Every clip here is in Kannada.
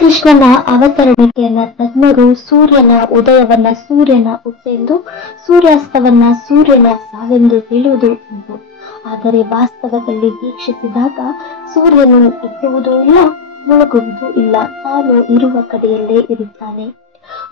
ಶ್ರೀಕೃಷ್ಣನ ಅವತರಣಿಕೆಯನ್ನ ತಜ್ಞರು ಸೂರ್ಯನ ಉದಯವನ್ನ ಸೂರ್ಯನ ಹುಟ್ಟೆಂದು, ಸೂರ್ಯಾಸ್ತವನ್ನ ಸೂರ್ಯನ ಸಾವೆಂದು ಹೇಳುವುದು ಉಂಟು. ಆದರೆ ವಾಸ್ತವದಲ್ಲಿ ವೀಕ್ಷಿಸಿದಾಗ ಸೂರ್ಯನು ಇರುವುದೂ ಇಲ್ಲ, ಮುಳುಗುವುದೂ ಇಲ್ಲ. ತಾನು ಇರುವ ಕಡೆಯಲ್ಲೇ ಇರುತ್ತಾನೆ.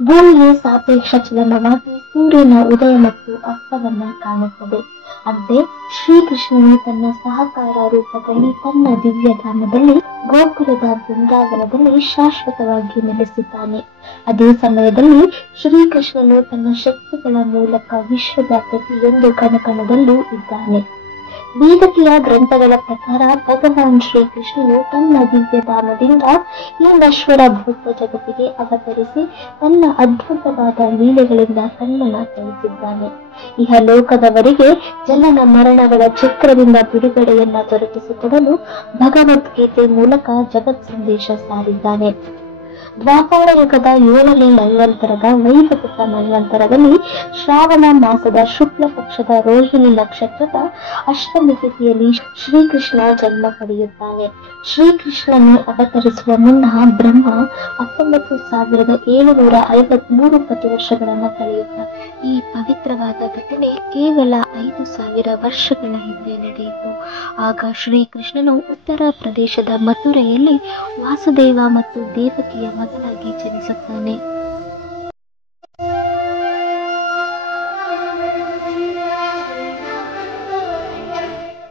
ಭೂಮಿಯು ಸಾಪೇಕ್ಷ ಚಲನವಾಗಿ ಸೂರ್ಯನ ಉದಯ ಮತ್ತು ಅಸ್ತವನ್ನ ಕಾಣುತ್ತದೆ. ಅಂತೆ ಶ್ರೀಕೃಷ್ಣನು ತನ್ನ ಸಹಕಾರ ರೂಪದಲ್ಲಿ ತನ್ನ ದಿವ್ಯಧಾಮದಲ್ಲಿ ಗೋಕುಲದ ಬೃಂದಾವನದಲ್ಲಿ ಶಾಶ್ವತವಾಗಿ ನೆಲೆಸಿದ್ದಾನೆ. ಅದೇ ಸಮಯದಲ್ಲಿ ಶ್ರೀಕೃಷ್ಣನು ತನ್ನ ಶಕ್ತಿಗಳ ಮೂಲಕ ವಿಶ್ವದ ಪ್ರತಿಯೊಂದು ಕಣಕಣದಲ್ಲೂ ಇದ್ದಾನೆ. ವೇದಕೀಯ ಗ್ರಂಥಗಳ ಪ್ರಕಾರ ಭಗವಾನ್ ಶ್ರೀಕೃಷ್ಣನು ತನ್ನ ದಿವ್ಯಧಾಮದಿಂದ ಈ ನಶ್ವರ ಭೂತ ಜಗತ್ತಿಗೆ ಅವತರಿಸಿ ತನ್ನ ಅದ್ಭುತವಾದ ಲೀಲೆಗಳಿಂದ ಕಣ್ಣನ್ನ ತೋರಿಸಿದ್ದಾನೆ. ಇಹಲೋಕದವರಿಗೆ ಜನನ ಮರಣಗಳ ಚಕ್ರದಿಂದ ಬಿಡುಗಡೆಯನ್ನ ದೊರಕಿಸಿಕೊಡಲು ಭಗವದ್ಗೀತೆ ಮೂಲಕ ಜಗತ್ ಸಂದೇಶ ಸಾರಿದ್ದಾನೆ. ದ್ವಾಪರ ಯುಗದ 7ನೇ ಮನ್ವಂತರದ ವೈವಸ್ವತ ಮನ್ವಂತರದಲ್ಲಿ ಶ್ರಾವಣ ಮಾಸದ ಶುಕ್ಲ ಪಕ್ಷದ ರೋಹಿಣಿ ನಕ್ಷತ್ರದ ಅಷ್ಟಮಿ ತಿಥಿಯಲ್ಲಿ ಶ್ರೀಕೃಷ್ಣ ಜನ್ಮ ಪಡೆಯುತ್ತಾನೆ. ಶ್ರೀಕೃಷ್ಣನು ಅವತರಿಸುವ ಮುನ್ನ ಬ್ರಹ್ಮ 19,753 ಪ್ರತಿವರ್ಷಗಳನ್ನ ಕಳೆಯುತ್ತಾರೆ. ಈ ಪವಿತ್ರವಾದ ಘಟನೆ ಕೇವಲ 5,000 ವರ್ಷಗಳ ಹಿಂದೆ ನಡೆಯಿತು. ಆಗ ಶ್ರೀಕೃಷ್ಣನು ಉತ್ತರ ಪ್ರದೇಶದ ಮಥುರೆಯಲ್ಲಿ ವಾಸುದೇವ ಮತ್ತು ದೇವಕಿಯ ಮಗನಾಗಿ ಜನಿಸುತ್ತಾನೆ.